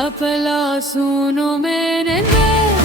का भला सुनो मेरे मैं